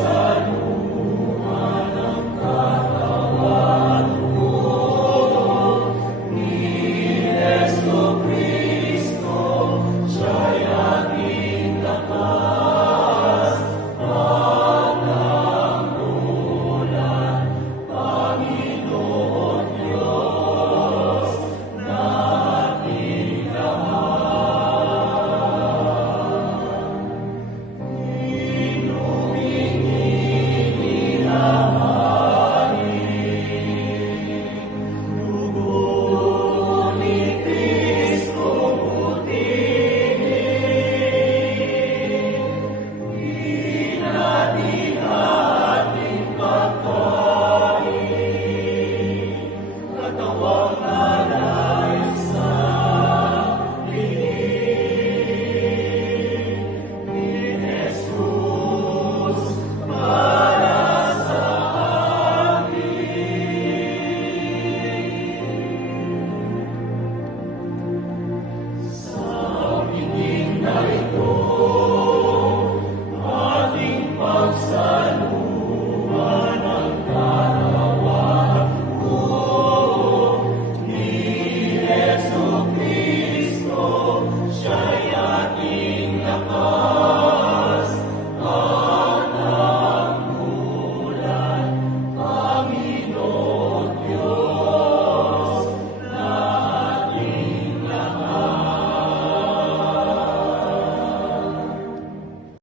사